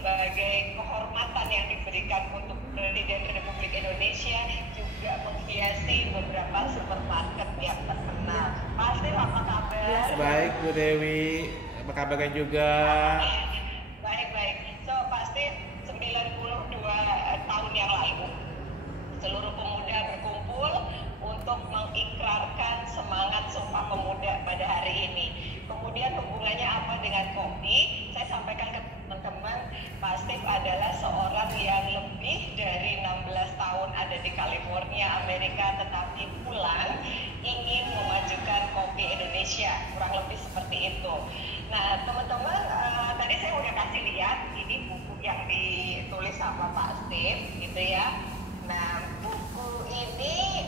sebagai kehormatan yang diberikan untuk Presiden Republik Indonesia, juga menghiasi beberapa supermarket yang terkenal. Pasti apa kabar? Baik Bu Dewi, apa kabarnya juga? Baik. So pasti 92 tahun yang lalu seluruh pemuda berkumpul untuk mengikrarkan semangat Sumpah Pemuda pada hari ini. Kemudian hubungannya apa dengan kopi? Saya sampaikan ke teman-teman, Pak Steve adalah seorang yang lebih dari 16 tahun ada di California, Amerika, tetapi pulang ingin memajukan kopi Indonesia, kurang lebih seperti itu. Nah, teman-teman, tadi saya udah kasih lihat, ini buku yang ditulis sama Pak Steve, gitu ya. Nah, buku ini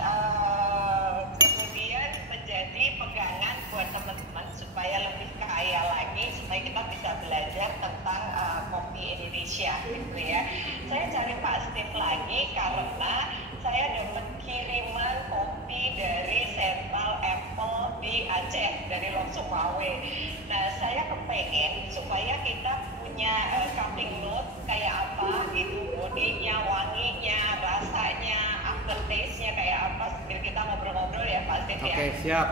kemudian menjadi pegangan buat teman-teman supaya lebih kaya lagi, supaya kita bisa belajar tentang kopi Indonesia, gitu ya. Saya cari Pak Steve lagi karena saya dapat kiriman kopi dari Central Apple di Aceh, dari Lok Sumawe. Nah, saya kepengen supaya kita punya cupping note kayak apa gitu, bodinya, wanginya, rasanya, aftertaste-nya kayak apa, sambil kita ngobrol-ngobrol ya Pak Steve ya. Oke, siap.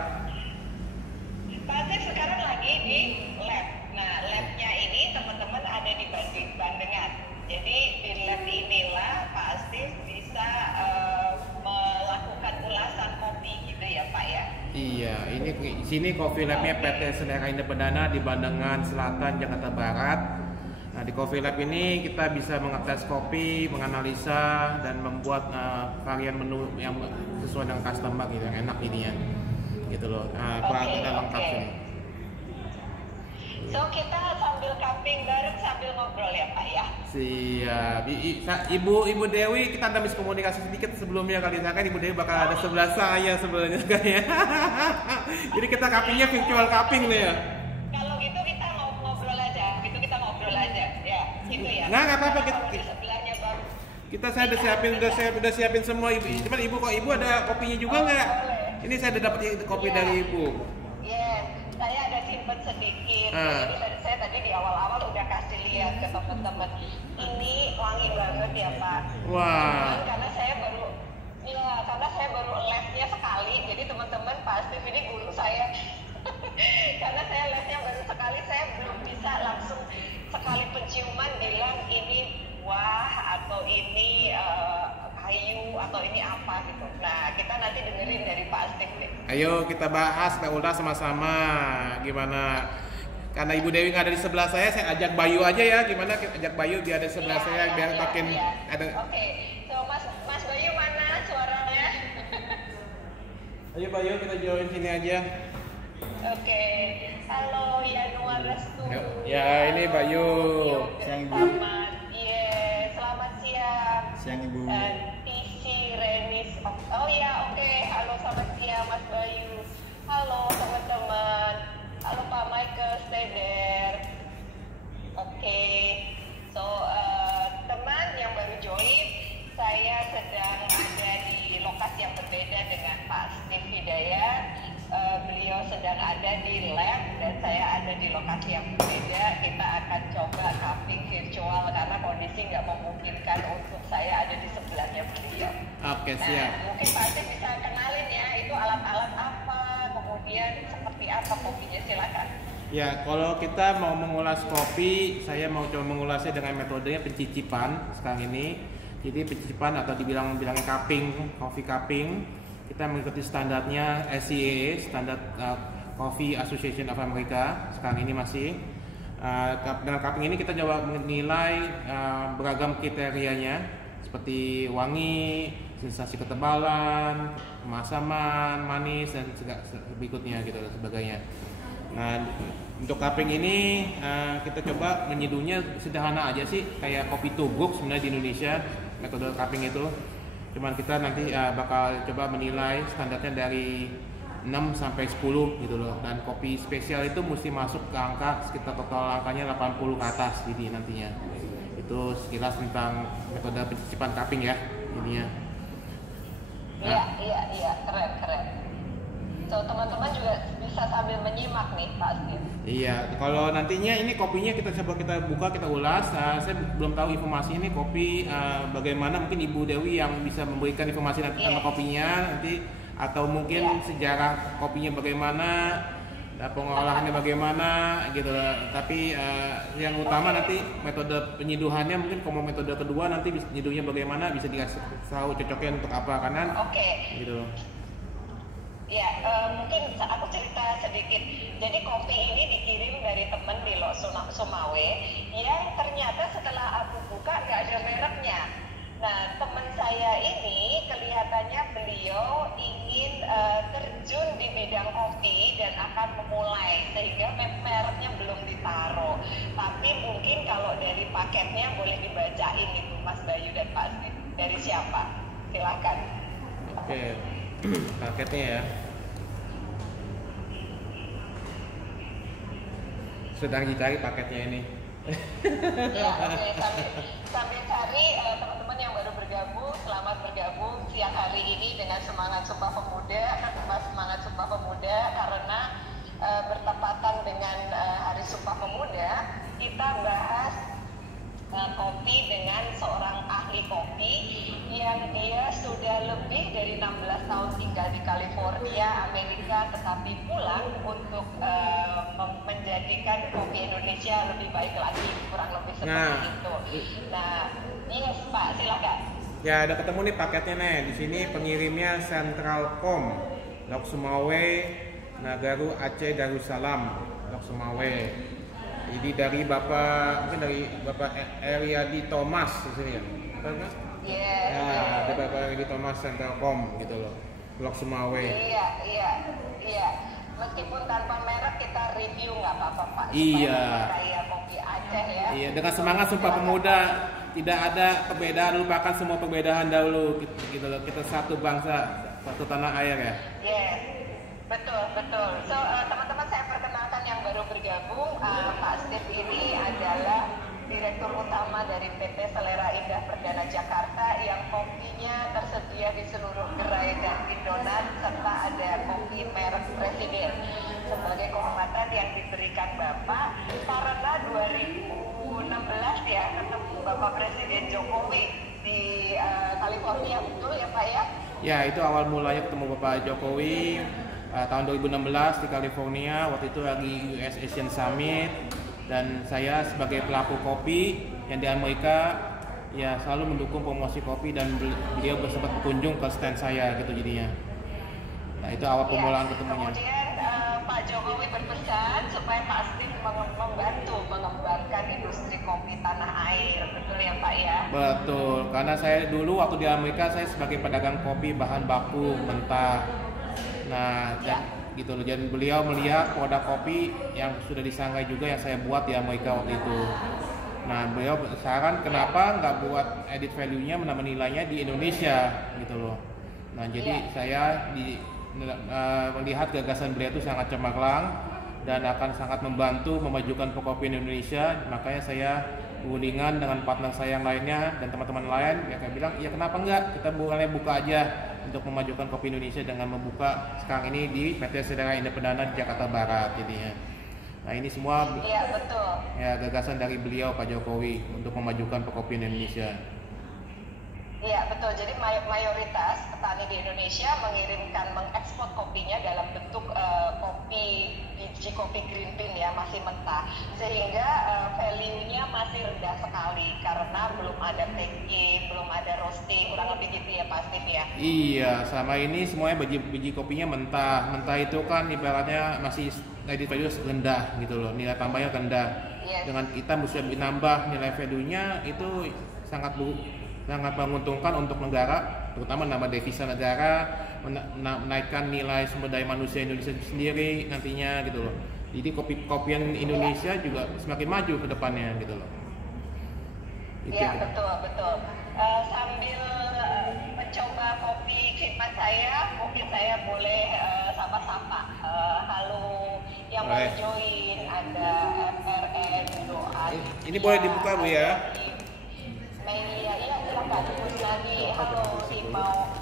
Pak Steve sekarang lagi di lab. Nah, labnya ini teman-teman ada di Bandengan. Jadi di lab inilah Pak Steve bisa melakukan ulasan kopi gitu ya Pak ya. Iya, ini di sini Coffee Lab-nya PT Selera Independana di Bandengan Selatan, Jakarta Barat. Nah, di Coffee Lab ini kita bisa mengetes kopi, menganalisa, dan membuat varian menu yang sesuai dengan customer gitu, yang enak ini ya. Gitu loh. Peralatan lengkap ini. So kita sambil cupping bareng sambil ngobrol ya Pak ya. Siap. Ibu Dewi, kita ada miskomunikasi sedikit sebelumnya kali ini. Kan Ibu Dewi bakal ada sebelah saya sebenarnya kayaknya. Jadi kita cuppingnya virtual cupping nih ya. Kalau gitu kita ngobrol aja, ya, gitu ya. Nggak apa-apa, sebelahnya baru. Saya udah siapin semua Ibu. Cuman Ibu ada kopinya juga nggak? Ini saya udah dapat kopi dari Ibu. Yes, saya ada simpen sedikit. Jadi saya tadi di awal-awal udah kasih lihat ke teman-teman. Ini wangi banget ya Pak. Wah. Karena saya baru lesnya sekali. Jadi teman-teman pasti ini guru saya. Karena saya lesnya baru sekali, saya belum bisa langsung sekali penciuman bilang ini wah atau ini kayu atau ini apa gitu. Nah, kita nanti dengerin dari Pak Steve deh. Ayo kita bahas, kita ulas sama-sama gimana. Karena Ibu Dewi nggak ada di sebelah saya ajak Bayu aja ya. Gimana kita ajak Bayu biar ada di sebelah saya biar makin ada. Oke. So Mas Bayu mana suaranya? Ayo Bayu kita join sini aja. Oke. Halo Yanuar Restu. Ya, ini Bayu. Siang Ibu. Selamat siang. Siang Ibu. TC Renis. Oh ya, oke. Halo, selamat siang Mas Bayu. Halo teman-teman. Halo Pak Michael, stay there. Oke. So, teman yang baru join, saya sedang ada di lokasi yang berbeda dengan Pak Steve Hidayat. Beliau sedang ada di lab dan saya ada di lokasi yang berbeda. Kita akan coba cupping virtual karena kondisi nggak memungkinkan untuk saya ada di sebelahnya beliau. Oke, siap. Mungkin Pak Steve bisa kenalin ya, itu alat-alat apa, kemudian seperti apa kopinya, silakan. Ya, kalau kita mau mengulas kopi, saya mau coba mengulasnya dengan metodenya pencicipan sekarang ini. Jadi pencicipan atau bilangnya cupping, coffee cupping. Kita mengikuti standarnya SCAA, Standard Coffee Association of America. Sekarang ini masih dengan cupping ini kita coba menilai beragam kriterianya seperti wangi, sensasi ketebalan, kemasaman, manis dan berikutnya gitu dan sebagainya. Nah, untuk cupping ini kita coba menyeduhnya sederhana aja sih, kayak kopi tubruk sebenarnya di Indonesia metode cupping itu. Cuman kita nanti bakal coba menilai standarnya dari 6 sampai 10 gitu loh. Dan kopi spesial itu mesti masuk ke angka sekitar total angkanya 80 ke atas jadi nantinya. Itu sekilas tentang metode pencicipan cupping ya ininya. Iya, keren. So teman-teman juga bisa sambil menyimak nih Pak Steve. Iya, kalau nantinya ini kopinya kita coba kita buka, kita ulas. Saya belum tahu informasi ini kopi bagaimana, mungkin Ibu Dewi yang bisa memberikan informasi nanti tentang kopinya nanti, atau mungkin sejarah kopinya bagaimana, pengolahannya bagaimana gitu. Tapi yang utama nanti metode penyeduhannya, mungkin kalau metode kedua nanti penyeduhnya bagaimana bisa dikasih tahu cocoknya untuk apa, karena gitu. Ya, mungkin aku cerita sedikit. Jadi kopi ini dikirim dari teman di Lok Sumawe yang ternyata setelah aku buka nggak ada mereknya. Nah, teman saya ini kelihatannya beliau ingin terjun di bidang kopi dan akan memulai, sehingga mereknya belum ditaruh. Tapi mungkin kalau dari paketnya boleh dibacain itu Mas Bayu dan Pak Steve. Dari siapa? Silakan. Oke. Paketnya ya. Sedang dicari paketnya ini. Ya, oke. Sambil cari teman-teman yang baru bergabung, selamat bergabung siang hari ini dengan Semangat Sumpah Pemuda. Semangat Sumpah Pemuda karena bertepatan dengan Hari Sumpah Pemuda, kita bahas kopi dengan seorang ahli kopi yang dia sudah lebih dari 16 tahun tinggal di California, Amerika, tetapi pulang untuk menjadikan kopi Indonesia lebih baik lagi, kurang lebih seperti itu. Nah, yes Pak, silakan. Ya, ada ketemu nih paketnya nih. Di sini pengirimnya Centralcom, Lok Sumawe, Nagaru Aceh Darussalam, Lok Sumawe. Jadi dari mungkin dari Bapak Eriadi Thomas di sini ya. Betul kan? Iya. Ada Bapak Eriadi Thomas Centralcom gitu loh. Lok Sumawe. Iya. Meskipun tanpa merek kita review nggak apa-apa Pak. Iya. Kayak kopi Aceh ya. Iya, dengan semangat Sumpah Pemuda, tidak ada perbedaan, lupakan semua perbedaan dahulu gitu loh. Kita satu bangsa, satu tanah air ya. Yes. Betul. So teman-teman, saya perkenalkan yang baru bergabung, Pak Steve ini adalah Direktur Utama dari PT Selera Indah Perdana Jakarta yang kopinya tersedia di seluruh gerai dan Indonet, serta ada kopi merek Presiden sebagai kehormatan yang diberikan Bapak karena 2016 ya ketemu Bapak Presiden Jokowi di California, betul ya Pak ya? Ya, itu awal mulanya ketemu Bapak Jokowi tahun 2016 di California. Waktu itu lagi US Asian Summit, dan saya sebagai pelaku kopi yang di Amerika ya selalu mendukung promosi kopi, dan beliau sempat berkunjung ke stand saya gitu jadinya. Nah, itu awal permulaan ketemunya. Kemudian Pak Jokowi berpesan supaya Pak Steve membantu mengembangkan industri kopi tanah air, betul ya Pak ya? Betul, karena saya dulu waktu di Amerika saya sebagai pedagang kopi bahan baku mentah. Nah, gitu loh. Dan beliau melihat produk kopi yang sudah disangrai juga yang saya buat di Amerika waktu itu. Nah, beliau saran kenapa nggak buat edit value-nya, menambah nilainya di Indonesia gitu loh. Nah, jadi saya melihat gagasan beliau itu sangat cemerlang dan akan sangat membantu memajukan kopi Indonesia. Makanya saya berundingan dengan partner saya yang lainnya dan teman-teman lain yang kayak bilang, ya kenapa enggak kita boleh buka aja untuk memajukan kopi Indonesia dengan membuka sekarang ini di PT Selera Indah Perdana di Jakarta Barat jadinya. Nah, ini semua gagasan dari beliau Pak Jokowi untuk memajukan kopi Indonesia. Iya betul, jadi mayoritas petani di Indonesia mengekspor kopinya dalam bentuk biji kopi green bean ya, masih mentah, sehingga value-nya masih rendah sekali karena belum ada packing, belum ada roasting, kurang lebih gitu ya Pak Steve ya? Iya, sama ini semuanya biji kopinya mentah itu kan ibaratnya masih added value rendah gitu loh, nilai tambahnya rendah. Yes. Dengan kita mesti nambah nilai value-nya itu sangat menguntungkan untuk negara, terutama nambah devisa negara, menaikkan nilai sumber daya manusia Indonesia sendiri nantinya gitu loh. Jadi kopian Indonesia juga semakin maju ke depannya gitu loh. Iya betul. Sambil mencoba kopi khidmat saya, mungkin saya boleh sapa-sapa. Halo yang mau join, ada FRN, Doa. Ini boleh dibuka Bu ya? Melia, iya silakan Bu Nani. Halo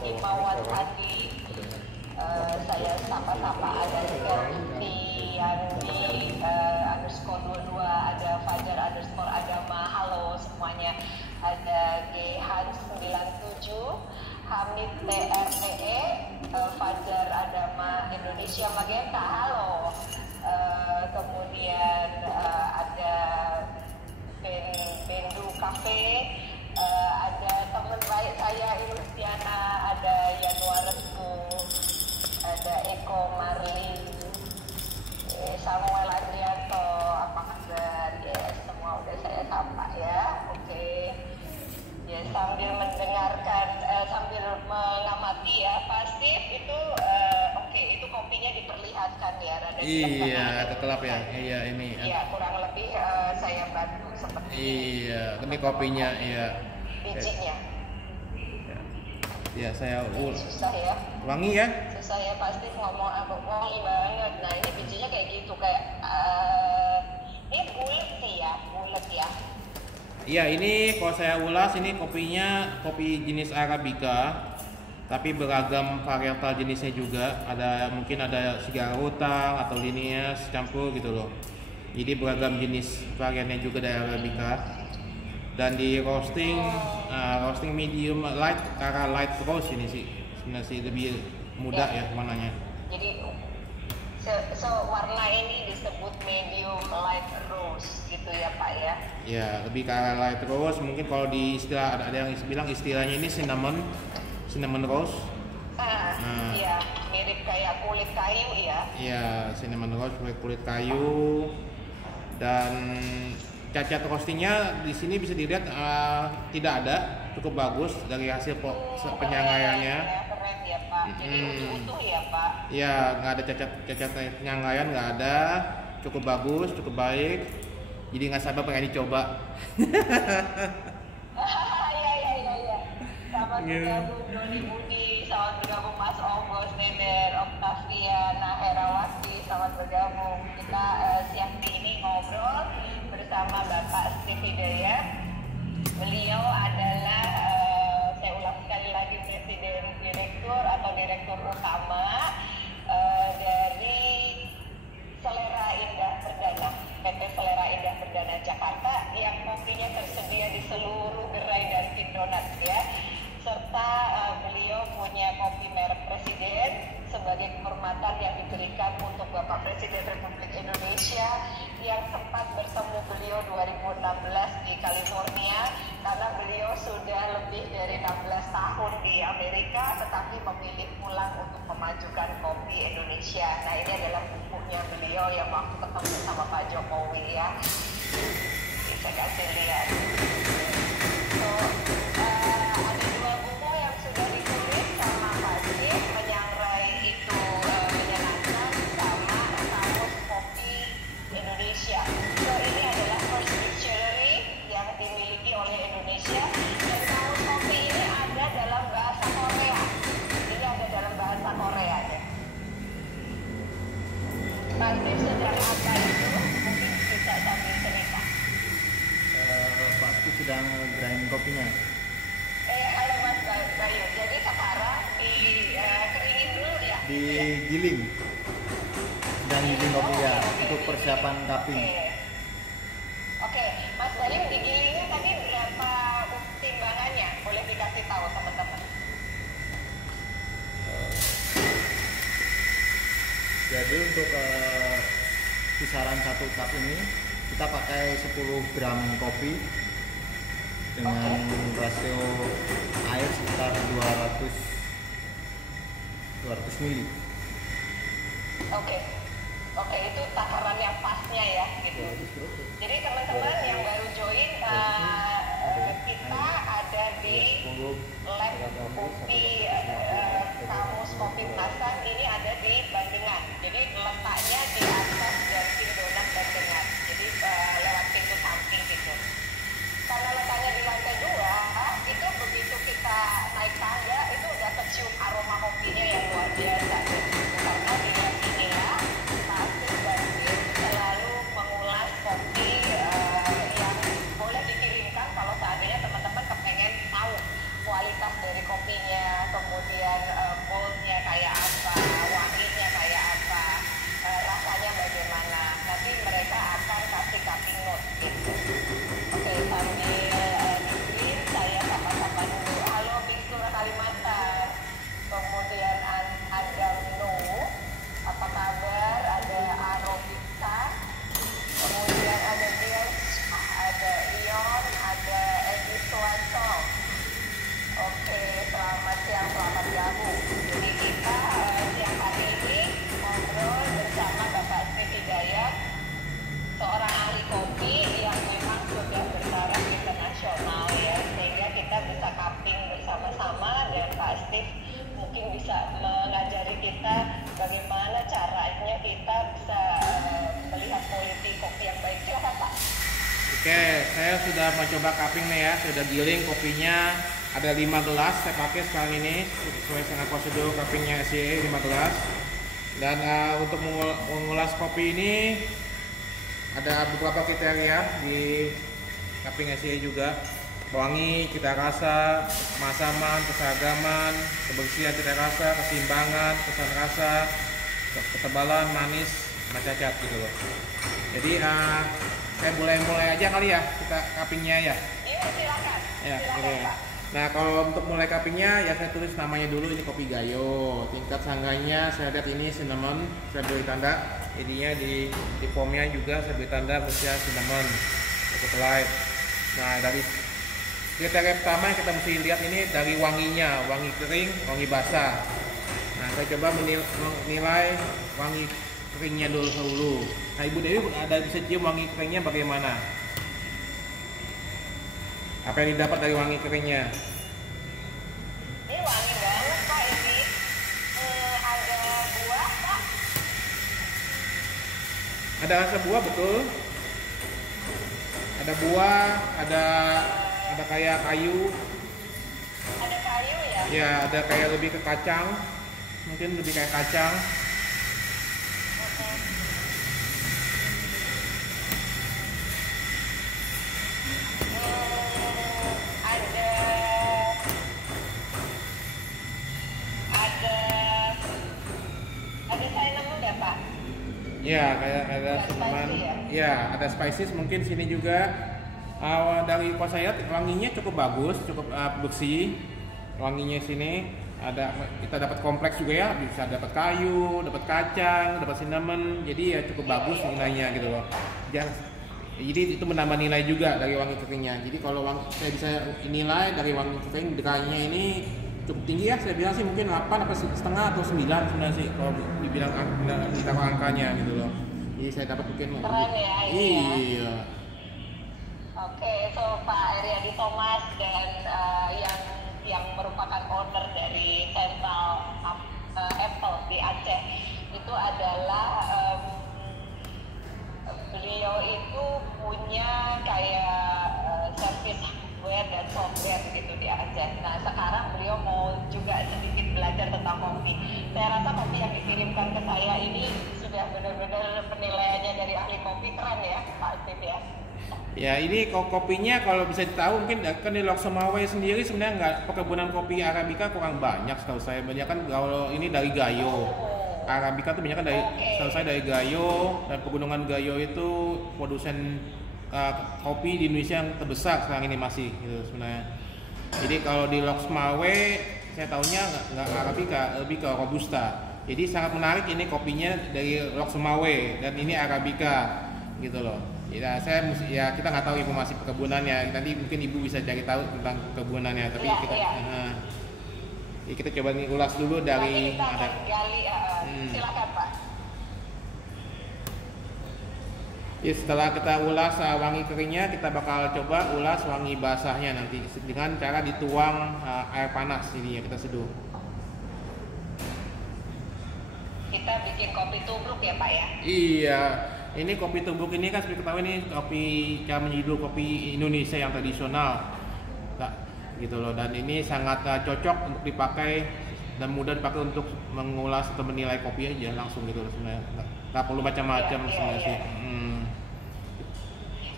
Himauan Adi. saya sapa-sapa, ada Tiandi underscore 22, ada Fajar underscore Agama, halo semuanya, ada Gehan 97, Hamid TRTE, Fajar Agama Indonesia Magenta, halo. Kemudian ada Bendu Cafe, ada teman baik saya Ilustiana, ada Yanuaresku, ada Eko Marli, Samuel Adrianto, apa kabar? Yes, semua udah saya sapa ya. Oke. Ya, sambil mendengarkan, sambil mengamati ya, pasti itu oke, itu kopinya diperlihatkan ya, rada Iya, kekelap ya. Iya, ini. Iya, kurang lebih saya bantu seperti Iya, ini kopinya, iya. bijinya. Ya, saya Susah ya. wangi ya. Susah ya, pasti ngomong apa wangi banget. Nah, ini bijinya kayak gitu, kayak ini bulat sih ya, bulat ya. Iya, ini kalau saya ulas ini kopinya kopi jenis Arabica, tapi beragam varietal jenisnya juga. Ada mungkin ada Sigarutang atau Linnaeus campur gitu loh. Jadi beragam jenis variannya juga dari Arabica. Dan di roasting roasting medium light, cara light roast ini sih sebenarnya sih lebih mudah ya warnanya. Jadi warna ini disebut medium light rose gitu ya Pak ya? Ya, lebih ke arah light roast. Mungkin kalau di istilah ada yang bilang istilahnya ini cinnamon roast. Iya, mirip kayak kulit kayu ya? Iya, cinnamon roast kulit kayu. Dan cacat roastingnya di sini bisa dilihat tidak ada, cukup bagus dari hasil penyangaiannya. Keren ya Pak. Jadi utuh ya Pak? Iya, nggak ada cacat penyangaian, nggak ada, cukup bagus, cukup baik. Jadi nggak sabar pengen dicoba. Iya. Selamat bergabung Doni Budi, selamat bergabung Mas Ogos, Neder, Octaviana, Herawati, selamat bergabung. Kita siang ini ngobrol bersama Bapak Steve Hidayat. Beliau adalah, saya ulang sekali lagi, Presiden Direktur atau Direktur Utama dari Selera Indah Perdana, PT Selera Indah Perdana Jakarta, yang kopinya tersedia di seluruh gerai Dunkin Donuts ya. Serta beliau punya kopi merek Presiden sebagai kehormatan yang diberikan untuk Bapak Presiden Republik Indonesia yang sempat bertemu beliau 2016 di California, karena beliau sudah lebih dari 16 tahun di Amerika tetapi memilih pulang untuk memajukan kopi Indonesia. Nah, ini adalah bukunya beliau yang waktu ketemu sama Pak Jokowi ya. Bisa kasih lihat. So, ada dua buku yang sudah ditulis sama Pak Steve, Menyangrai Itu Menyenangkan sama Kamus Kopi Indonesia. So, ini adalah first dictionary yang dimiliki oleh Indonesia, dan kamus kopi ini ada dalam bahasa Korea. Ini ada dalam bahasa Korea ya. Pak Steve sedang apa itu? Mungkin bisa sambil cerita. Pak Steve sedang grind kopinya. Halo Mas Bayu, jadi sekarang dikeringin dulu ya? Digiling. Sedang giling kopinya untuk persiapan cupping. Oke, Mas Bayu, digilingnya tadi berapa timbangannya? Boleh dikasih tahu teman-teman? Jadi untuk kisaran 1 cup ini kita pakai 10 gram kopi dengan rasio air sekitar 200 ml. Oke, itu takaran yang pasnya ya gitu. Jadi teman-teman yang baru join, kita ada di lab kopi Kamus Kopi Plaza, ini ada di Bandengan. Jadi letaknya di atas Dunkin Donuts Bandengan. Jadi lewat pintu samping gitu. Karena letaknya di lantai 2, itu begitu kita naik tangga itu udah kecium aroma kopinya yang luar biasa. Karena di sinilah Steve Bantin selalu mengulas kopi yang boleh dikirimkan kalau seandainya teman-teman kepengen tahu kualitas dari kopinya, kemudian moldnya kayak apa, Oke, saya sudah mencoba cupping nih ya, sudah giling kopinya. Ada 5 gelas saya pakai sekarang ini sesuai dengan prosedur cuppingnya SCA 5 gelas. Dan untuk mengulas kopi ini ada beberapa kriteria di cupping SCA juga. Wangi, cita rasa, kemasaman, keseragaman, kebersihan cita rasa, keseimbangan, kesan rasa, ketebalan, manis, sama cacat gitu loh. Jadi saya mulai aja kali ya kita cuppingnya ya. Iya, silakan. Ya, Silakan, oke. Pak. Nah, kalau untuk mulai cuppingnya ya saya tulis namanya dulu, ini kopi Gayo. Tingkat sangganya saya lihat ini cinnamon, saya beri tanda. Ininya di foamnya juga saya beri tanda berusia cinnamon, cukup light. Nah, dari kriteria pertama yang kita mesti lihat ini dari wanginya, wangi kering, wangi basah. Nah, saya coba menilai wangi keringnya dulu. Nah, Ibu Dewi ada bisa cium wangi keringnya bagaimana? Apa yang didapat dari wangi keringnya? Ini wangi banget Pak ini. Ada buah Pak. Ada rasa buah, betul. Ada buah, ada kayak kayu. Ada kayu ya. Ya, ada kayak lebih ke kacang. Mungkin lebih kayak kacang. Ada cinnamon ya Pak. Ya, kayak ada cinnamon. Ya, ada spices mungkin sini juga. Dari kok saya wanginya cukup bagus, cukup bersih. Wanginya sini ada, kita dapat kompleks juga ya, bisa dapat kayu, dapat kacang, dapat cinnamon. Jadi ya cukup bagus nilainya gitu loh. Jadi itu menambah nilai juga dari wangi keringnya. Jadi kalau saya bisa nilai dari wangi kering dekanya ini cukup tinggi ya, saya bilang sih mungkin 8 apa setengah atau 9 sebenarnya sih kalau dibilang ditaruh angkanya gitu loh. Jadi saya dapat mungkin keren ya ini ya. Iya. Oke, so Pak Eriadi Thomas dan yang merupakan owner dari Central Apple di Aceh itu adalah beliau itu punya kayak service hardware dan software gitu di Aceh. Nah sekarang beliau mau juga sedikit belajar tentang kopi. Saya rasa kopi yang dikirimkan ke saya ini sudah benar-benar penilaiannya dari ahli kopi, keren ya Pak Steve ya. Ya ini kopinya kalau bisa tahu mungkin kan di Lok Sumawe sendiri sebenarnya nggak, perkebunan kopi Arabica kurang banyak setahu saya. Banyak kan kalau ini dari Gayo. Arabica tuh banyak kan dari setahu saya dari Gayo, dan pegunungan Gayo itu produsen kopi di Indonesia yang terbesar sekarang ini masih gitu sebenarnya. Jadi kalau di Lok Sumawe saya tahunya nggak Arabica, lebih ke Robusta. Jadi sangat menarik ini kopinya dari Lok Sumawe dan ini Arabica gitu loh. Ya kita nggak tahu informasi perkebunannya. Nanti mungkin Ibu bisa cari tahu tentang perkebunannya. Tapi kita coba nih ulas dulu dari kita akan gali. Silakan Pak. Ya, setelah kita ulas wangi keringnya, kita bakal coba ulas wangi basahnya nanti dengan cara dituang air panas ini ya, kita seduh. Kita bikin kopi tubruk ya Pak ya? Iya, ini kopi tubruk ini kan seperti ketahui ini kopi cara menyeduh kopi Indonesia yang tradisional, gitu loh. Dan ini sangat cocok untuk dipakai dan mudah dipakai untuk mengulas atau menilai kopi aja langsung gitu loh sebenarnya. Nggak perlu macam-macam sebenarnya sih.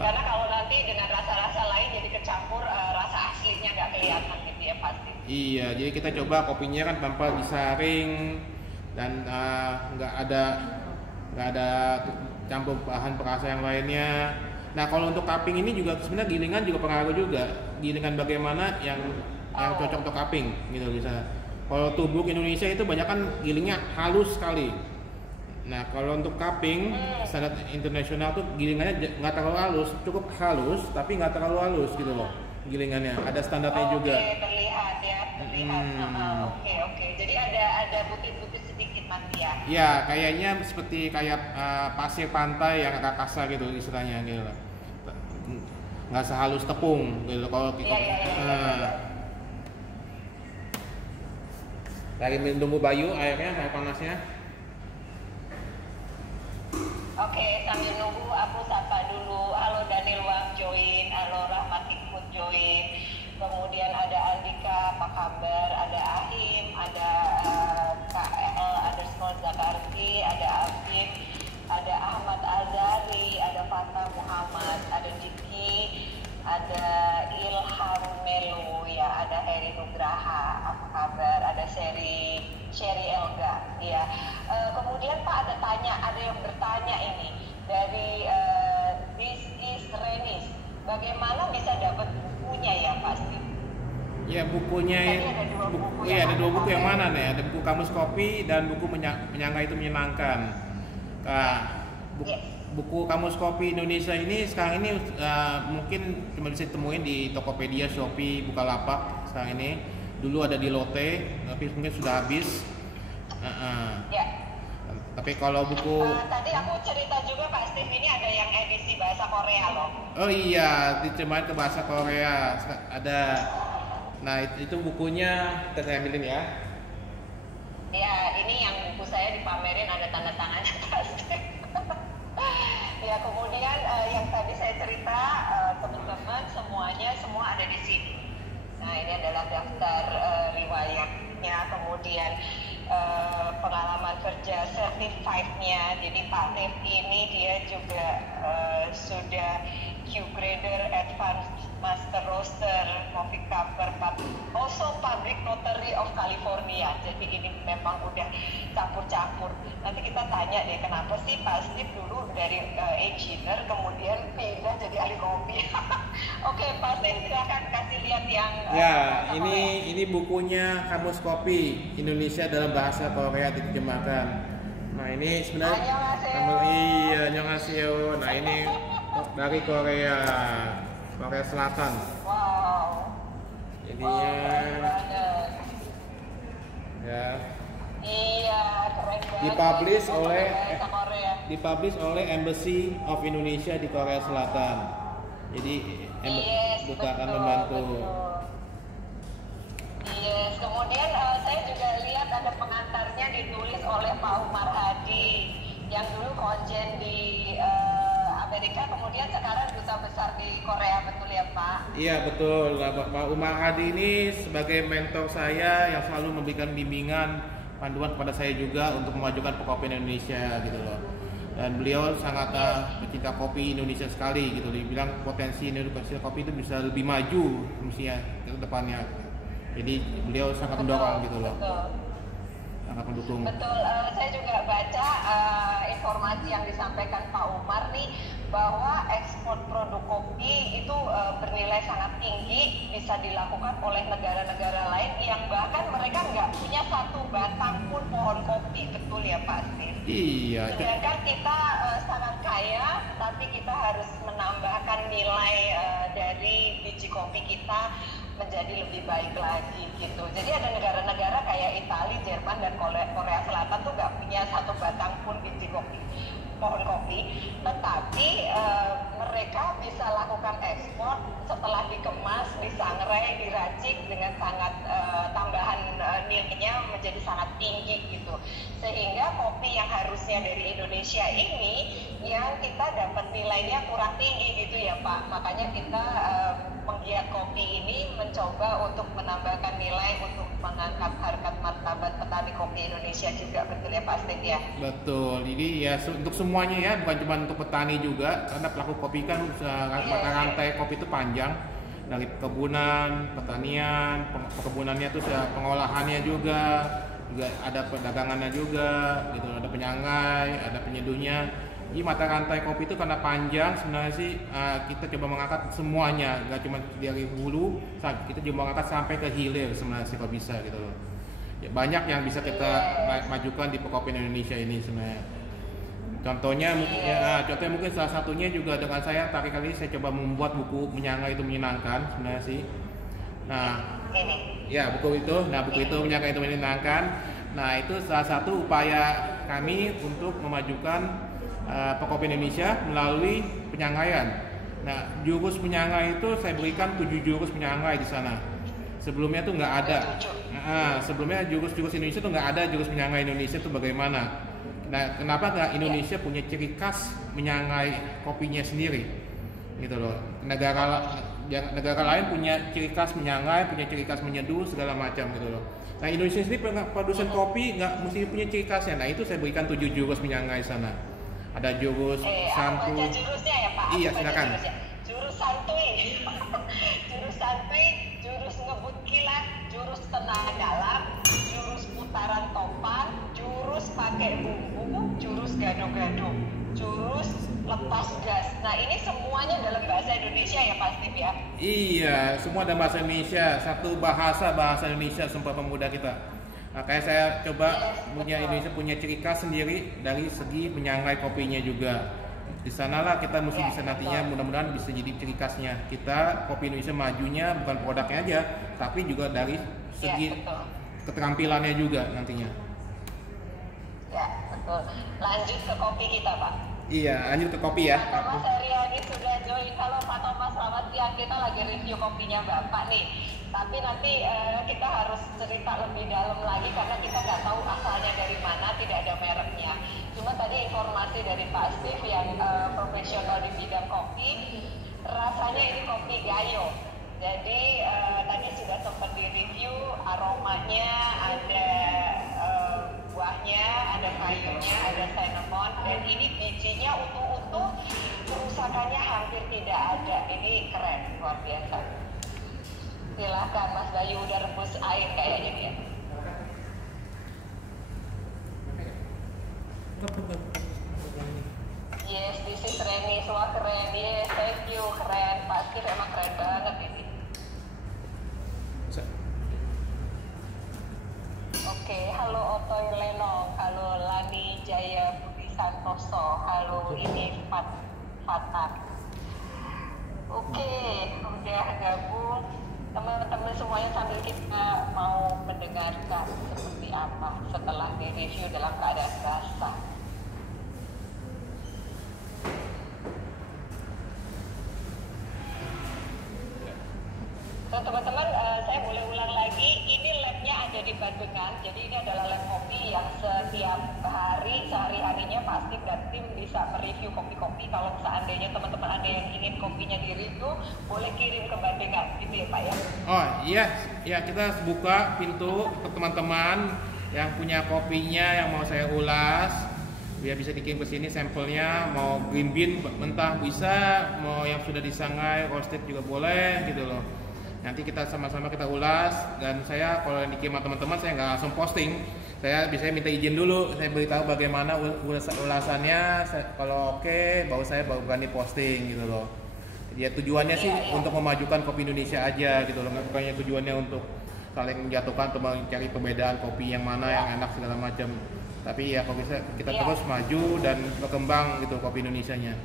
Karena kalau nanti dengan rasa-rasa lain jadi kecampur, rasa aslinya nggak kelihatan gitu ya pasti. Iya, jadi kita coba kopinya kan tanpa disaring dan nggak ada campur bahan perasa yang lainnya. Nah kalau untuk cupping ini juga sebenarnya gilingan juga pengaruh juga. Gilingan bagaimana yang cocok untuk cupping gitu bisa. Kalau tubruk Indonesia itu banyak kan gilingnya halus sekali. Nah kalau untuk cupping standar internasional tuh gilingannya nggak terlalu halus, cukup halus tapi nggak terlalu halus gitu loh gilingannya. Ada standarnya juga. Oke, terlihat ya, terlihat. Oke. Jadi ada butir-butir sedikit nanti ya. Ya kayaknya seperti kayak pasir pantai yang agak kasar gitu istilahnya gitu loh. Nggak sehalus tepung gitu kalau kita. Lagi menunggu Bayu air panasnya. Oke, sambil nunggu aku sapa dulu. Halo Daniel Wang Joy Sherry Elga. Ya. Kemudian Pak ada yang bertanya ini dari This is Renis. Bagaimana bisa dapat bukunya ya Pak Steve? Ya bukunya ada dua buku yang mana nih? Ada buku Kamus Kopi dan buku Menyangga Itu Menyenangkan. Nah, buku Kamus Kopi Indonesia ini sekarang ini mungkin cuma bisa ditemuin di Tokopedia, Shopee, Bukalapak sekarang ini. Dulu ada di Lotte, tapi mungkin sudah habis. Ya. Tapi kalau buku tadi aku cerita juga Pak Steve, ini ada yang edisi bahasa Korea loh. Oh iya, diterjemahin ke bahasa Korea ada. Nah itu bukunya kita saya ambilin ya. Ya, ini yang buku saya dipamerin ada tanda tangannya Pak Steve. Ya, kemudian yang tadi saya cerita teman-teman semua ada di sini. Nah, ini adalah daftar riwayatnya, kemudian pengalaman kerja certified-nya. Jadi Pak Steve ini dia juga sudah Q Grader, Advanced Master Roaster, Coffee Cuper, also Public Notary of California. Jadi ini memang udah campur-campur. Nanti kita tanya deh kenapa sih Pak Steve dulu dari engineer kemudian pindah jadi ahli kopi. Oke, Pak Steve silakan kasih lihat yang ya ini bukunya Kamus Kopi Indonesia dalam bahasa Korea diterjemahkan. Nah ini sebenarnya annyeonghaseyo. Nah ini dari Korea Selatan. Wow. Jadinya ya. Iya, keren banget. Dipublish oleh Embassy of Indonesia di Korea Selatan. Jadi duta akan membantu. Yes, kemudian saya juga lihat ada pengantarnya ditulis oleh Pak Umar Hadi yang dulu konjen di Amerika, kemudian sekarang duta besar di Korea, betul ya Pak? Iya betul, Pak Umar Hadi ini sebagai mentor saya yang selalu memberikan bimbingan, panduan kepada saya juga untuk memajukan perkopian Indonesia gitu loh. Dan beliau sangat mencinta kopi Indonesia sekali gitu. Dibilang potensi Indonesia kopi itu bisa lebih maju mestinya ke depannya. Jadi beliau sangat mendorong gitu loh. Sangat mendukung. Betul, saya juga baca informasi yang disampaikan Pak Umar nih bahwa ekspor produk kopi itu bernilai sangat tinggi, bisa dilakukan oleh negara-negara lain yang bahkan mereka nggak punya satu batang pun pohon kopi, betul ya Pak Steve? Iya. Sedangkan kita sangat kaya, tapi kita harus menambahkan nilai dari biji kopi kita menjadi lebih baik lagi gitu. Jadi ada negara-negara kayak Italia, Jerman, dan Korea Selatan tuh nggak punya satu batang pun biji kopi, pohon kopi, tetapi mereka bisa lakukan ekspor setelah dikemas, disangrai, diracik dengan sangat tambahan nilainya menjadi sangat tinggi gitu. Sehingga kopi yang harusnya dari Indonesia ini yang kita dapat nilainya kurang tinggi gitu ya Pak. Makanya kita penggiat kopi ini mencoba untuk menambahkan nilai untuk mengangkat harkat martabat petani kopi Indonesia juga, betul ya Pak Steve ya? Betul, jadi ya untuk semuanya ya, bukan cuma untuk petani juga, karena pelaku kopi kan mata rantai kopi itu panjang, dari kebunan, pertanian, perkebunannya itu pengolahannya juga ada perdagangannya juga, gitu, ada penyangrai, ada penyeduhnya. Jadi mata rantai kopi itu karena panjang sebenarnya sih kita coba mengangkat semuanya, nggak cuma dari hulu, kita coba mengangkat sampai ke hilir sebenarnya sih kalau bisa gitu loh. Ya, banyak yang bisa kita majukan di perkopian Indonesia ini sebenarnya. Contohnya mungkin salah satunya juga dengan saya tarik kali saya coba membuat buku Menyangga Itu Menyenangkan sebenarnya sih. Nah, ya buku itu Menyangga Itu Menyenangkan. Nah itu salah satu upaya kami untuk memajukan perkopian Indonesia melalui penyangaian. Nah, jurus penyanggai itu saya berikan 7 jurus penyanggai di sana. Sebelumnya tuh nggak ada. Sebelumnya jurus-jurus Indonesia tuh nggak ada jurus penyanggai Indonesia tuh bagaimana. Nah, kenapa nggak Indonesia punya ciri khas menyanggai kopinya sendiri, gitu loh. Negara lain punya ciri khas menyanggai, punya ciri khas menyeduh segala macam gitu loh. Nah, Indonesia sendiri produsen kopi nggak mesti punya ciri khasnya. Nah, itu saya berikan 7 jurus menyanggai sana. Ada jurus santuy. Baca jurusnya ya Pak. Iya silakan. Jurus santuy, jurus santuy, jurus ngebut kilat, jurus tenang dalam, jurus putaran top Nah, ini semuanya dalam bahasa Indonesia ya Pak Steve ya? Iya, semua ada bahasa Indonesia. Satu bahasa Indonesia Sumpah Pemuda kita. Makanya saya coba punya Indonesia punya ciri khas sendiri dari segi menyangrai kopinya juga. Di sanalah kita mesti bisa nantinya mudah-mudahan bisa jadi ciri khasnya. Kita kopi Indonesia majunya bukan produknya aja, tapi juga dari segi keterampilannya juga nantinya. Ya, betul. Lanjut ke kopi kita, Pak. Iya, lanjut ke kopi ya. Pak Thomas Heriadi sudah join. Halo Pak Thomas, selamat siang. Kita lagi review kopinya Bapak nih. Tapi nanti kita harus cerita lebih dalam lagi karena kita nggak tahu asalnya dari mana, tidak ada mereknya. Cuma tadi informasi dari Pak Steve yang profesional di bidang kopi, rasanya ini kopi Gayo. Jadi tadi sudah sempat di-review, aromanya ada buahnya, ada sayurnya, ada cinnamon, dan ini bijinya utuh-utuh, kerusakannya hampir tidak ada. Ini keren, luar biasa. Silahkan Mas Bayu, udah rebus air kayaknya dia. Yes, this is Reni, wah keren, yes, thank you, keren. Pak Steve emang keren banget ini. Oke, halo Otoy Lenong, halo Lani Jaya Budi Santoso, halo ini Fatah. Oke, udah gabung teman-teman semuanya sambil kita mau mendengarkan seperti apa setelah di-review dalam keadaan basah. Teman-teman, saya boleh ulang lagi, ini labnya ada di Badengan, jadi ini adalah lab kopi yang setiap hari, sehari-harinya pasti dan tim bisa mereview kopi-kopi. Kalau seandainya teman-teman ada yang ingin kopinya di-review, boleh kirim ke Badengan, gitu ya Pak ya? Oh iya, ya kita buka pintu untuk teman-teman yang punya kopinya yang mau saya ulas, biar bisa dikirim ke sini sampelnya, mau green bean mentah bisa, mau yang sudah disangrai, roasted juga boleh gitu loh. Nanti kita sama-sama kita ulas, dan saya kalau yang dikirim teman-teman saya nggak langsung posting, saya biasanya minta izin dulu, saya beritahu bagaimana ulasannya, kalau oke, baru berani posting gitu loh. Ya tujuannya sih untuk memajukan kopi Indonesia aja gitu loh, bukannya tujuannya untuk saling menjatuhkan atau mencari perbedaan kopi yang mana yang enak segala macam. Tapi ya kalau bisa kita terus maju dan berkembang gitu kopi Indonesianya.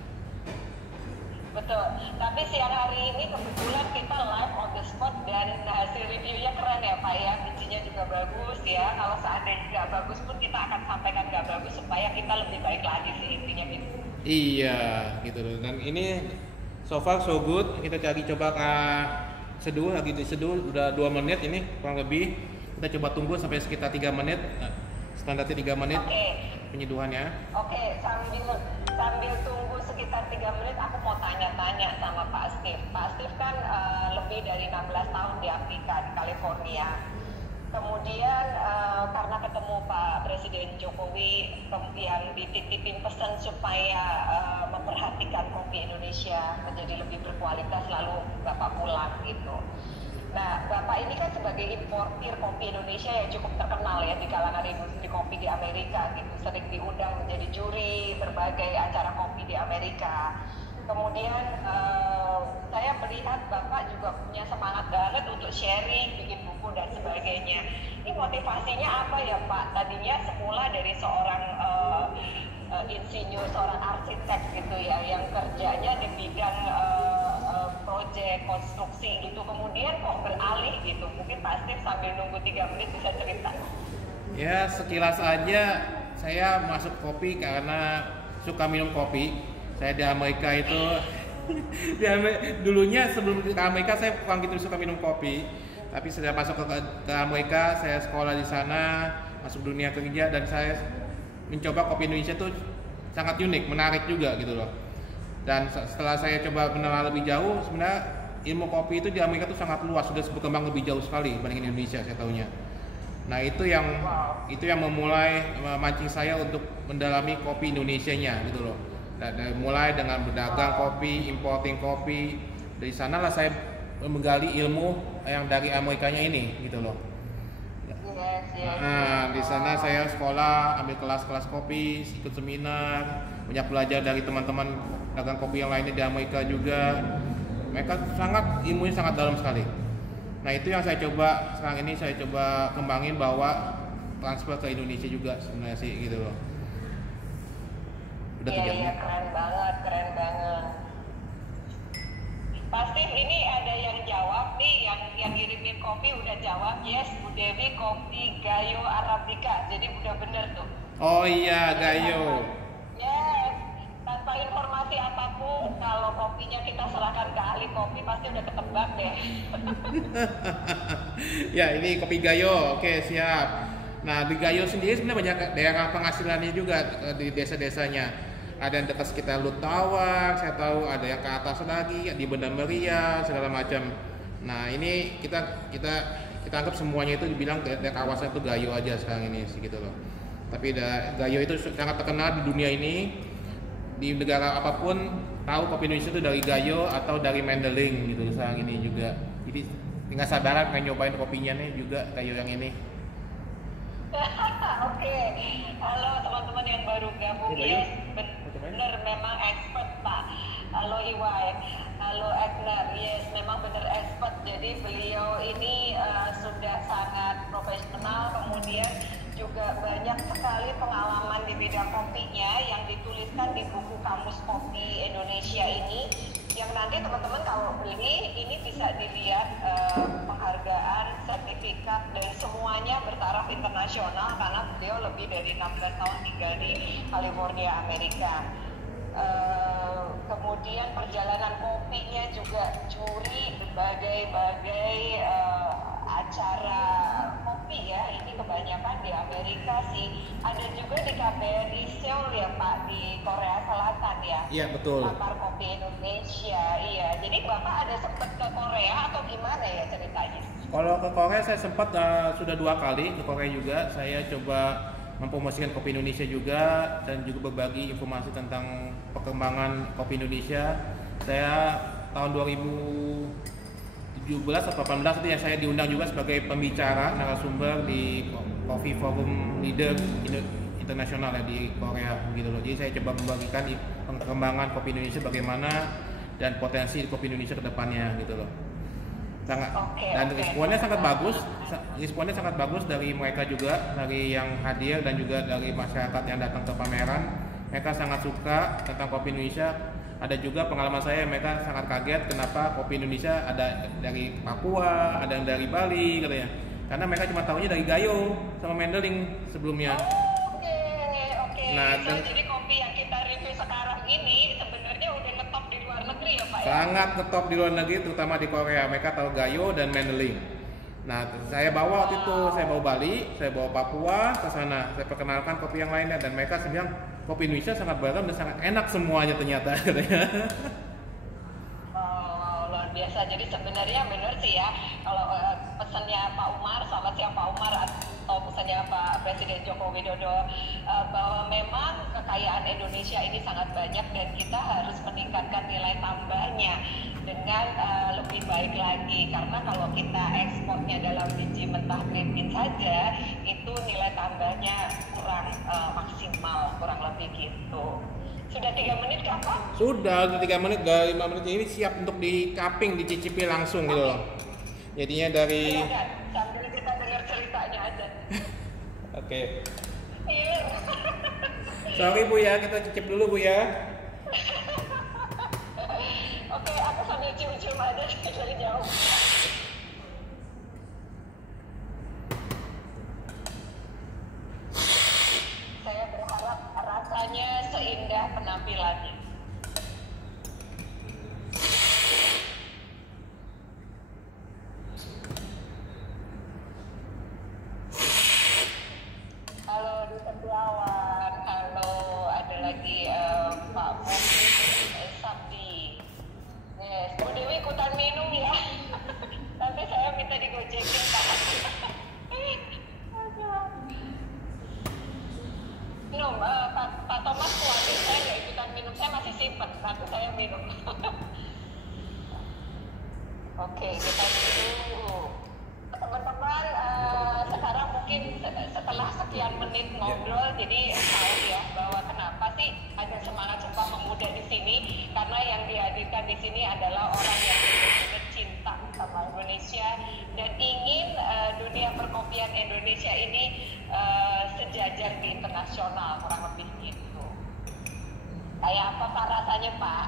Betul, tapi siang hari ini kebetulan kita live on the spot dan hasil reviewnya keren ya Pak ya, bijinya juga bagus ya. Kalau seandainya nggak bagus pun kita akan sampaikan nggak bagus supaya kita lebih baik lagi sih intinya gitu. Iya gitu loh, dan ini so far so good. Kita coba seduh, lagi diseduh udah 2 menit ini kurang lebih. Kita coba tunggu sampai sekitar 3 menit, standarnya 3 menit penyeduhannya. Oke, sambil tunggu sekitar 3 menit aku mau tanya-tanya sama Pak Steve. Pak Steve kan lebih dari 16 tahun di Amerika, di California. Kemudian karena ketemu Pak Presiden Jokowi yang dititipin pesan supaya memperhatikan kopi Indonesia menjadi lebih berkualitas, lalu Bapak pulang gitu. Nah, Bapak ini kan sebagai importir kopi Indonesia yang cukup terkenal ya di kalangan industri kopi di Amerika gitu, sering diundang menjadi juri berbagai acara kopi di Amerika. Kemudian saya melihat Bapak juga punya semangat banget untuk sharing, bikin buku dan sebagainya. Ini motivasinya apa ya Pak? Tadinya semula dari seorang insinyur, seorang arsitek gitu ya, yang kerjanya di bidang proyek konstruksi gitu, kemudian kok beralih gitu. Mungkin Pak Steve sambil nunggu 3 menit bisa cerita. Ya sekilas aja saya masuk kopi karena suka minum kopi. Saya di Amerika itu dulunya sebelum ke Amerika saya kurang gitu suka minum kopi. Tapi setelah masuk ke Amerika, saya sekolah di sana, masuk dunia kerja, dan saya mencoba kopi Indonesia tuh sangat unik, menarik juga gitu loh. Dan setelah saya coba menelaah lebih jauh, sebenarnya ilmu kopi itu di Amerika tuh sangat luas, sudah berkembang lebih jauh sekali dibandingin Indonesia saya tahunya. Nah itu yang memulai memancing saya untuk mendalami kopi Indonesianya gitu loh. Dari mulai dengan berdagang kopi, importing kopi, dari sanalah saya menggali ilmu yang dari Amerikanya ini gitu loh. Nah di sana saya sekolah, ambil kelas-kelas kopi, ikut seminar, banyak belajar dari teman-teman dagang kopi yang lainnya di Amerika juga. Mereka ilmunya sangat dalam sekali. Nah itu yang saya coba sekarang ini saya coba kembangin, bawa transfer ke Indonesia juga sebenarnya sih gitu loh. Udah Iya, keren banget. Pasti ini ada yang jawab nih, yang ngirimin kopi udah jawab, yes, Bu Dewi kopi Gayo Arabica, jadi udah bener tuh. Oh iya, Gayo. Yes, tanpa informasi apapun, kalau kopinya kita serahkan ke ahli kopi pasti udah ketebak deh. Ya ini kopi Gayo, oke siap. Nah di Gayo sendiri sebenarnya banyak daerah penghasilannya juga di desa-desanya. Ada yang dekat sekitar Lutawak, saya tahu ada yang ke atas lagi di Banda Meria segala macam. Nah ini kita anggap semuanya itu dibilang dari kawasan itu Gayo aja sekarang ini sih gitu loh. Tapi Gayo itu sangat terkenal di dunia ini, di negara apapun tahu kopi Indonesia itu dari Gayo atau dari Mendeling gitu sekarang ini juga. Jadi tinggal sabaran pengen nyobain kopinya nih juga Gayo yang ini. Oke, halo teman-teman yang baru gabung, yes, benar memang expert Pak. Halo Iwai, halo Edner, yes memang benar expert. Jadi beliau ini sudah sangat profesional, kemudian juga banyak sekali pengalaman di bidang kopinya yang dituliskan di buku Kamus Kopi Indonesia ini, yang nanti teman-teman kalau beli ini bisa dilihat penghargaan, sertifikat, dan semuanya bertaraf internasional karena beliau lebih dari 16 tahun tinggal di California, Amerika. Kemudian perjalanan kopinya juga curi berbagai acara kopi ya, ini kebanyakan di Amerika sih. Ada juga di KBRI Seoul ya Pak, di Korea Selatan ya. Iya betul. Pakar kopi Indonesia, iya. Jadi Bapak ada sempat ke Korea atau gimana ya ceritanya? Kalau ke Korea saya sempat sudah 2 kali ke Korea juga. Saya coba mempromosikan kopi Indonesia juga dan juga berbagi informasi tentang perkembangan kopi Indonesia. Saya tahun 2017 atau 18 itu yang saya diundang juga sebagai pembicara narasumber di Coffee Forum Leader Internasional ya di Korea gitu loh. Jadi saya coba membagikan perkembangan kopi Indonesia bagaimana dan potensi kopi Indonesia ke depannya gitu loh. Responnya sangat bagus dari mereka juga, dari yang hadir dan juga dari masyarakat yang datang ke pameran. Mereka sangat suka tentang kopi Indonesia. Ada juga pengalaman saya, mereka sangat kaget kenapa kopi Indonesia ada dari Papua, ada yang dari Bali katanya. Karena mereka cuma tahunya dari Gayo sama Mendeling sebelumnya. Oke. Nah, jadi kopi yang kita review sekarang ini sebenarnya udah ngetop di luar negeri ya Pak ya? Sangat ngetop di luar negeri, terutama di Korea. Mereka tahu Gayo dan Mendeling. Nah, saya bawa waktu itu, saya bawa Bali, saya bawa Papua ke sana. Saya perkenalkan kopi yang lainnya dan mereka bilang kopi Indonesia sangat beragam dan sangat enak semuanya ternyata. Oh, luar biasa. Jadi sebenarnya benar sih ya, kalau pesannya Pak Umar, selamat siang Pak Umar, atau pesannya Pak Presiden Joko Widodo, bahwa memang kekayaan Indonesia ini sangat banyak dan kita harus meningkatkan nilai tambahnya dengan lebih baik lagi, karena kalau kita ekspornya dalam biji mentah green bean saja itu nilai tambahnya kurang maksimal, kurang lebih gitu. Sudah 3 menit kan Pak? Sudah 3 menit, dari 5 menit ini siap untuk di cupping, dicicipi langsung gitu loh. Jadinya dari sambil kita dengar ceritanya aja. Oke. Iya. Sorry Bu ya, kita cicip dulu Bu ya. Oke, aku sambil cium-cium aja dari jauh. Saya berharap rasanya seindah penampilannya. Halo Duta Tiawan, halo, ada lagi Pak Bobi Sabdi. Yes, Bu Dewi ikutan minum ya. Nanti saya minta digojekin Pak. Minum, Pak Thomas kuatir saya nggak ikutan minum, saya masih simpen, nanti saya minum. Oke, kita tunggu. Teman-teman, sekarang mungkin setelah sekian menit ngobrol, jadi tahu ya bahwa kenapa sih ada semangat Sumpah Pemuda di sini. sini karena yang dihadirkan di sini adalah orang yang benar-benar cinta sama Indonesia dan ingin dunia perkopian Indonesia ini sejajar di internasional, kurang lebih gitu. Kayak apa Pak rasanya Pak?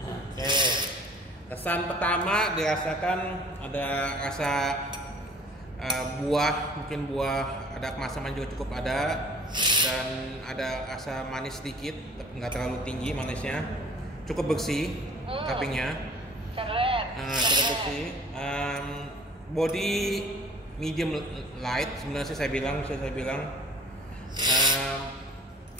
Oke. Kesan pertama dirasakan ada rasa buah, mungkin buah ada kemasaman juga cukup ada, dan ada rasa manis sedikit, tapi nggak terlalu tinggi manisnya, cukup bersih cuppingnya, cukup bersih. Body medium light sebenarnya saya bilang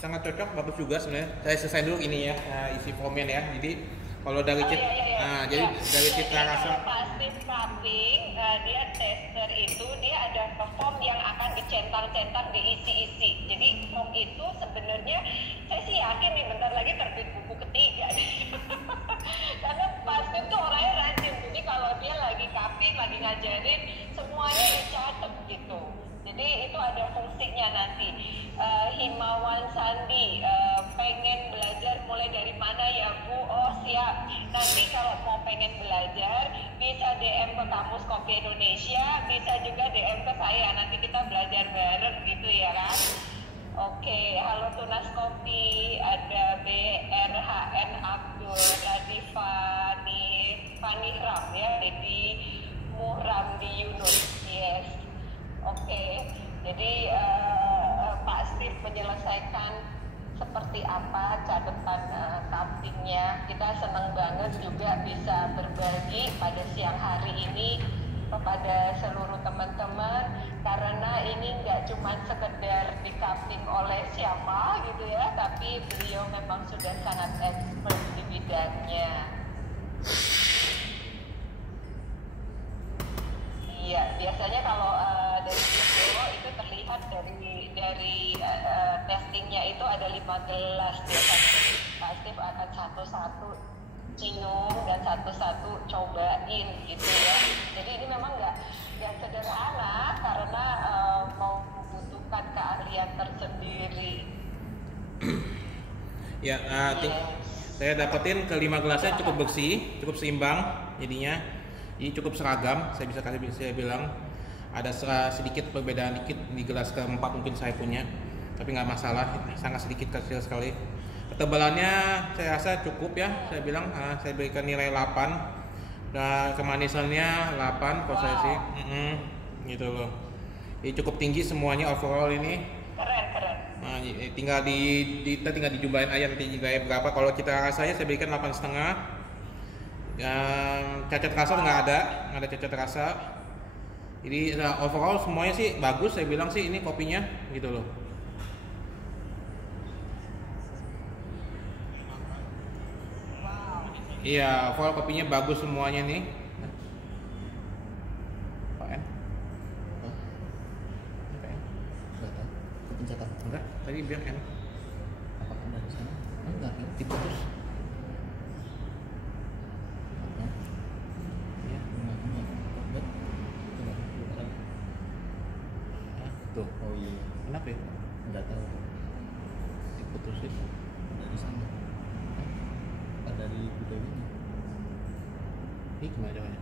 sangat cocok, bagus juga sebenarnya. Saya selesai dulu ini ya, isi foamnya ya. Jadi kalau dari jadi dari cita rasa Pastif cupping, dia tester itu dia ada foam yang akan dicentang-centang, diisi-isi. Jadi foam itu sebenarnya saya sih yakin nih bentar lagi terbit buku ketiga. Karena Pastif tuh orangnya rajin. Jadi kalau dia lagi cupping, lagi ngajarin, semuanya dicatat gitu. Jadi itu ada fungsinya nanti. Himawan Sandi, pengen belajar mulai dari mana ya Bu? Oh siap. Nanti kalau mau pengen belajar bisa DM ke Kamus Kopi Indonesia, bisa juga DM ke saya. Nanti kita belajar bareng gitu ya kan? Oke, halo Tunas Kopi, ada BRHN Abdul, tadi Fani Ram ya, jadi Muhramdi Yunus, yes. Oke, jadi Pak Steve menyelesaikan seperti apa catatan cuppingnya. Kita senang banget juga bisa berbagi pada siang hari ini kepada seluruh teman-teman, karena ini nggak cuma sekedar di cupping oleh siapa gitu ya, tapi beliau memang sudah sangat expert di bidangnya. Iya, biasanya kalau dari video itu terlihat dari testingnya itu ada 5 gelas biasanya. Pak Steve akan satu-satu cium dan satu-satu cobain gitu ya. Jadi ini memang nggak sederhana karena membutuhkan keahlian tersendiri. ya. Saya dapetin ke 5 gelasnya cukup bersih, cukup seimbang jadinya. Ini cukup seragam, saya bilang ada sedikit perbedaan dikit di gelas keempat mungkin saya punya, tapi nggak masalah, sangat sedikit, kecil sekali. Ketebalannya saya rasa cukup ya, saya bilang saya berikan nilai 8 dan kemanisannya 8 kalau saya sih, gitu loh. Ini cukup tinggi semuanya overall ini. Keren. Nah, tinggal tinggal dijumlahin aja nanti nilai berapa. Kalau kita rasanya saya berikan 8,5. Cacat rasa nggak ada cacat rasa. Jadi overall semuanya sih bagus, saya bilang sih ini kopinya gitu loh. Iya, overall kopinya bagus semuanya nih. Apaan? Kepencatan. Enggak, tadi bilang N. Apakah dari sana? Enggak, diputus. Tuh, oh iya. Kenapa ya? Enggak tahu. Diputusin. Dari sana. Dari video ini. Ini gimana caranya?